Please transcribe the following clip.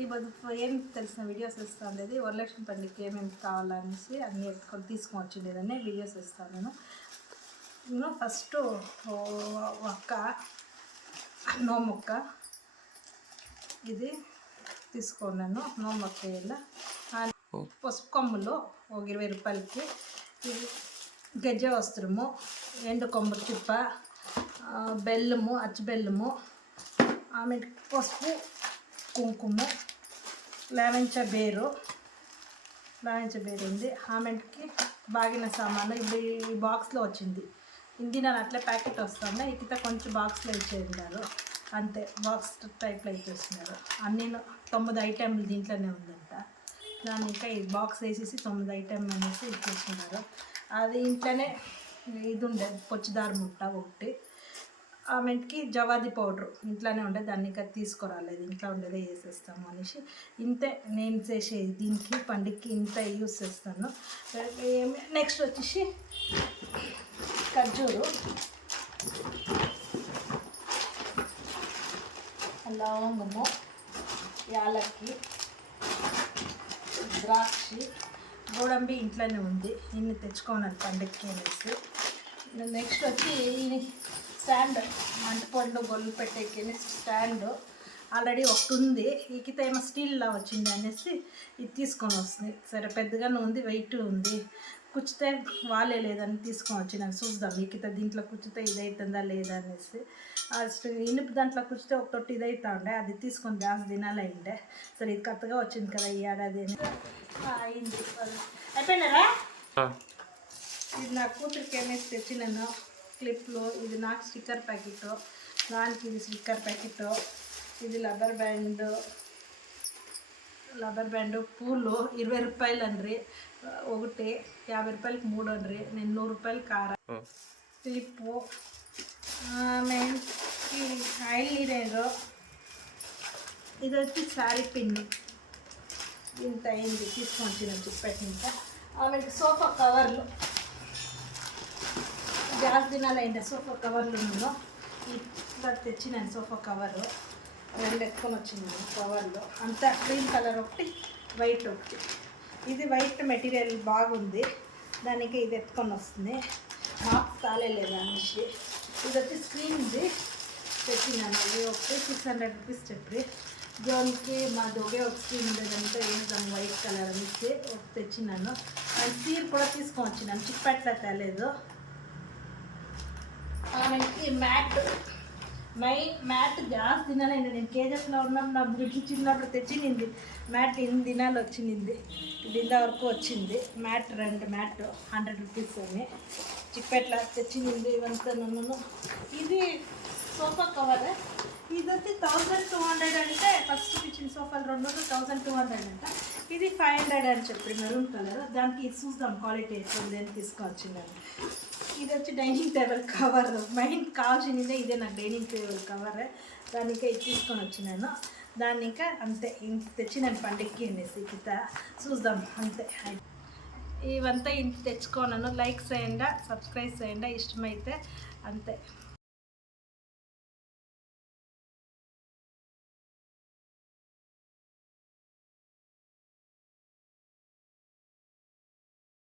ఈ ఏం తెలిసిన వీడియోస్ ఇస్తాను లేదు వరలక్ష్మి పండుగకి ఏమేమి కావాలనేసి అన్నీ ఎత్తుకొని తీసుకొని వచ్చిండేదాన్ని వీడియోస్ ఇస్తాను నేను ఫస్ట్ ఒక్క నోమొక్క ఇది తీసుకున్నాను నోమొక్క ఇలా పసుపు కొమ్ములు ఒక 20 రూపాయలకి ఇది గజ్జ వస్త్రము ఎండు కొమ్మరి చిప్ప బెల్లము అచ్చు బెల్లము ఆమె పసుపు కుంకుమ లావెంచ బేరు ఉంది ఆమెకి బాగిన సామాను ఇప్పుడు ఈ బాక్స్లో వచ్చింది ఇంది నేను అట్లే ప్యాకెట్ వస్తాను ఇకిత కొంచెం బాక్స్లో ఇచ్చేసినారు అంతే బాక్స్ టైప్లో ఇచ్చేస్తున్నారు అన్నీ 9 ఐటెంలు దీంట్లోనే ఉందంట దాన్ని ఇంకా ఈ బాక్స్ వేసేసి 9 ఐటెం అనేసి ఇచ్చేస్తున్నారు అది ఇంట్లోనే ఇది ఉండే పొచ్చిదారు ముట్ట ఒకటి ఆమెకి జవాది పౌడరు ఇంట్లోనే ఉండే దాన్ని ఇంకా తీసుకురాలేదు ఇంట్లో ఉండేదే వేసేస్తాము అనేసి ఇంతే నేను చేసేది దీనికి పండుగకి ఇంత యూస్ చేస్తాను నెక్స్ట్ వచ్చేసి ఖర్జూరు లవంగము యాలక్కి ద్రాక్షి గోడంబి ఇంట్లోనే ఉంది ఇన్ని తెచ్చుకోవాలి పండుగకి అనేసి నెక్స్ట్ వచ్చి స్టాండ్ మంటపండు గొల్లు పెట్టేకి స్టాండ్ ఆల్రెడీ ఒకటి ఉంది ఈకిత ఏమో స్టీల్లా వచ్చింది అనేసి ఇది తీసుకొని వస్తుంది సరే పెద్దగానే ఉంది వెయిట్ ఉంది కుచ్చితే వాళ్ళే లేదని తీసుకొని వచ్చి నేను చూద్దాం ఈకిత దీంట్లో కుచ్చితే ఇది అవుతుందా లేదా అనేసి ఇనుపు దాంట్లో కుచ్చితే ఒకటి ఇది అవుతా ఉండే అది తీసుకొని జాస్తి దినాలు అయిండే సరే ఇది కొత్తగా వచ్చింది కదా ఈ ఏడాది అని అయింది అయిపోయినారా ఇది నా కూతురికి ఏమేసి తెచ్చినాను క్లిప్లు ఇది నాకు స్టిక్కర్ ప్యాకెట్ దానికి ఇది స్టిక్కర్ ప్యాకెట్ ఇది రబ్బర్ బ్యాండ్ పూలు 20 రూపాయలు అండ్రి ఒకటి 50 రూపాయలకి 3 అండ్రి నేను 100 రూపాయలు కార క్లిప్పు ఆయిల్ నీరేరు ఇది వచ్చి శారీ పిన్ను ఇంత అయింది తీసుకొని వచ్చిన చిప్పటింత ఆమెకి సోఫా కవర్లు గ్యాస్ దినాలు అయింది సోఫా కవర్లు నేను ఇట్లా తెచ్చినాను సోఫా కవరు 2 ఎత్తుకొని వచ్చినాను కవర్లు అంతా గ్రీన్ కలర్ ఒకటి వైట్ ఒకటి ఇది వైట్ మెటీరియల్ బాగుంది దానికి ఇది ఎత్తుకొని వస్తుంది మార్క్స్ కాలేదు అనేసి ఇది వచ్చి స్క్రీన్ది తెచ్చినాను ఇది ఒకటి 600 రూపీస్ చెప్పి జోన్కి మాది ఒకే ఒక స్క్రీన్ ఉండేదంతా వేద్దాం వైట్ కలర్ అనేసి ఒక తెచ్చినాను అండ్ సీర్ కూడా తీసుకొని వచ్చినాను చిప్పట్లా తేలేదు ఆమెకి మ్యాట్ జాస్తి తినాలండి నేను కేజెస్లో ఉన్నప్పుడు నా బిడ్డ చిన్నప్పుడు తెచ్చినింది మ్యాట్ 8 దినాలు వచ్చింది దీని వరకు వచ్చింది మ్యాట్ 2 మ్యాట్ 100 రూపీస్ అని చిప్పెట్లా తెచ్చినింది ఇవంతా నన్ను ఇది సోఫా కవర్ ఇది వచ్చి 1200 అంటే ఫస్ట్ ఇచ్చిన సోఫాలు 1200 అంట ఇది 500 అని చెప్పి మెరూన్ కలర్ దానికి ఇది చూద్దాం క్వాలిటీ ఎట్లుంది అని తీసుకొచ్చిందని ఇది వచ్చి డైనింగ్ టేబుల్ కవర్ మెయిన్ కావాల్సిందే ఇదే నాకు డైనింగ్ టేబుల్ కవర్ దానికి ఇది తీసుకొని వచ్చినాను దాన్ని ఇంకా అంతే ఇంత తెచ్చినాను పండుగకి అనేసి కింద చూద్దాం అంతే ఇవంతా ఇంత తెచ్చుకోనాను లైక్ చేయండి సబ్స్క్రైబ్ చేయండి ఇష్టమైతే అంతే